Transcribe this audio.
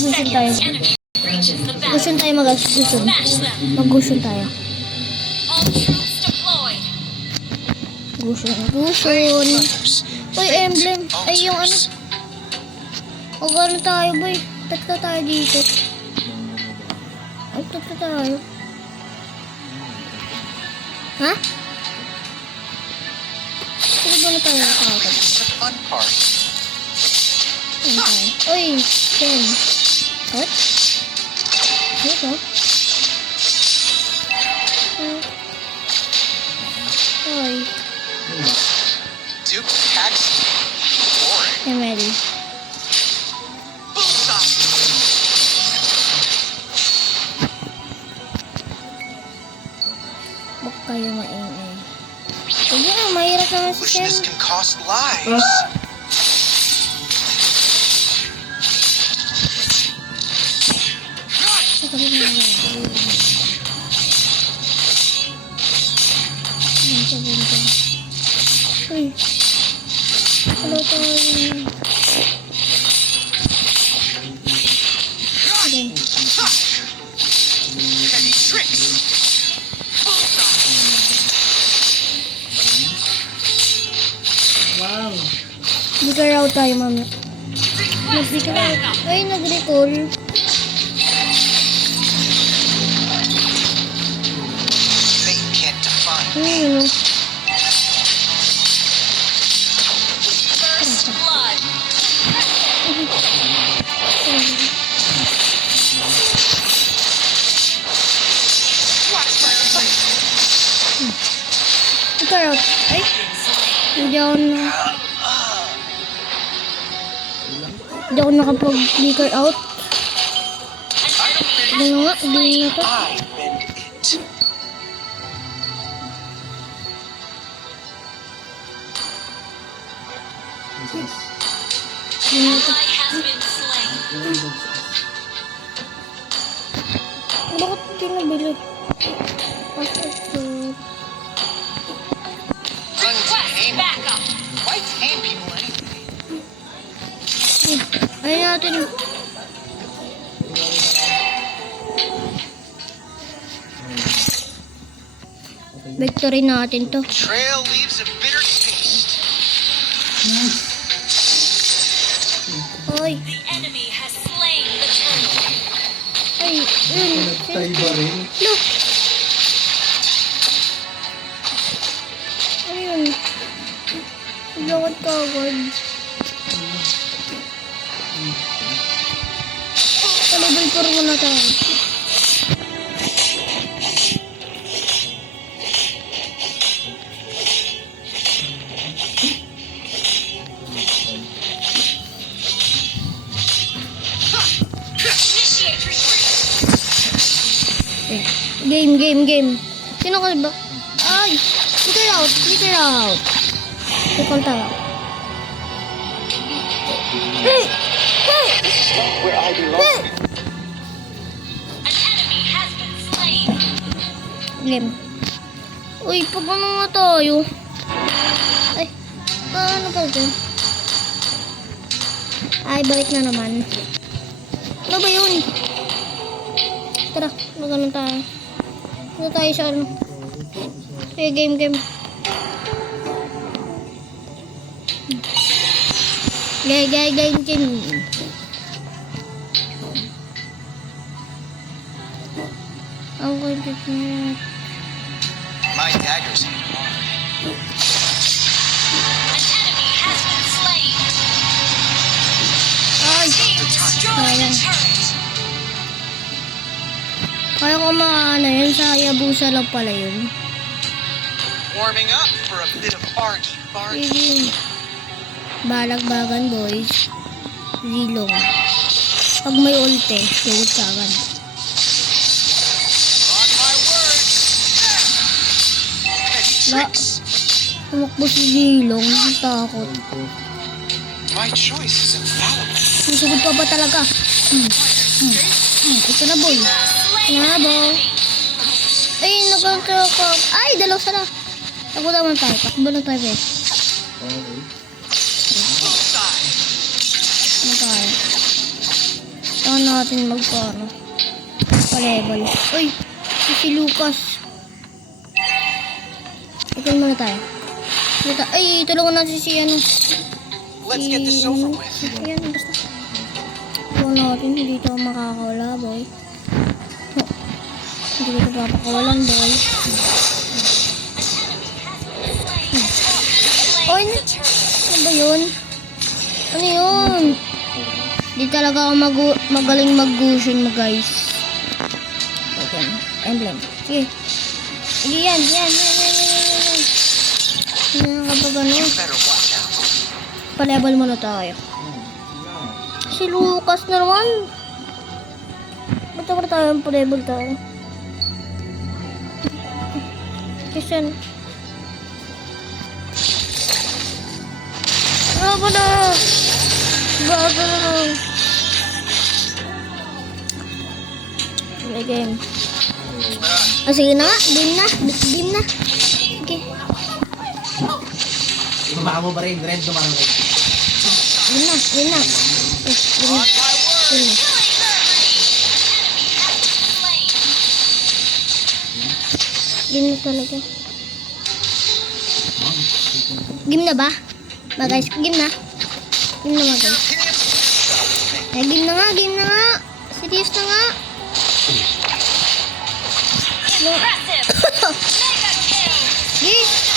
Mag-gusion tayo. Gusion tayo mag-gusion. Mag-gusion tayo. Gusion. Uy, emblem. Ay, yung ano. O, ano tayo, boy? Tatlo tayo dito. Ay, tatlo tayo. Ha? Sino ba na tayo nakakagod? Uy, Ken. What? Dito? Uy. Duke taxi. Boring. Emily. Bak kayo maingay. Sige na, mahirap naman si Ken. Foolishness can cost lives. Uy. Hello tayo. Petty tricks. Wow. Figure out tayo, mami. Nag-figure out. Ay, nag-recall. Fate can't define. Ano? First blood. Figure out. Ay, hindi ako nakapag-figure out. Hindi nga, hindi na to. I've been it. Ally has been slain. Bakit hindi nabili? Request backup. Why tame people anyway? Ayun natin. Victory natin to. Trail leaves a bitter taste. Oy. The enemy has slain the turtle. Ay, yun. Tayo ba rin? Look. Ayun. Lakad ka agad. Level 4 muna tayo. Initiate retreat. Game. Sino ka ba? Ay! Flicker out. Recall tayo. Hey! Where I belong. An enemy has been slain. Game. Uy, pag ano nga tayo? Ay, paano pa ito? Ay, balik na naman. Ano ba yun? Tara, magano tayo. Ano tayo sa ano? Sige, game. Game. Ang kulit niya. My daggers hit hard. An enemy has been slain. Ay! Team destroyed the turret. Kaya ko maano yun, sa Hayabusa lang pala yun. Warming up for a bit of argy-bargy. Sige. Balagbagan, boys. Zilong. Pag may ulte, sugot ka agad. On my word. Petty tricks. Tumakbo si Zilong. Ang takot. My choice is infallible. Susugod pa ba talaga? Ito na, boy. Nabo. Ay, nagkakakak. Ay, dalaw sana. Takbo naman tayo. Takbo na tayo, guys. Bullseye. Ano tayo? Ito Kailangan natin magpaano. Pa-level. Uy! Si Lucas. Ito muna tayo. Ay, tulungan natin si ano. Let's get this over with. Ayan, basta. Tulungan natin. Hindi tayo makakawala, boy. Oh. Hindi ko ito papakawalan, boy. Oy, ano ba yun? Ano yun? Di talaga ako magaling mag-gusion mo, guys. Okay, emblem. Sige. Sige, yan. Kapag ano, You better watch out. pa-level muna tayo. Si Lucas na naman. Ba't ako na tayo pa-level tayo? Kisan. Ano ba na? Bago na lang. Play game. Sige na nga. Game na. Sige. Baka mo ba rin? Red dumarang rin. Game na. On my word. Game na talaga. Game na ba? Ba guys, game na. Game na ba guys? Game na nga. Serious na nga. Impressive. Mega kill. Sige.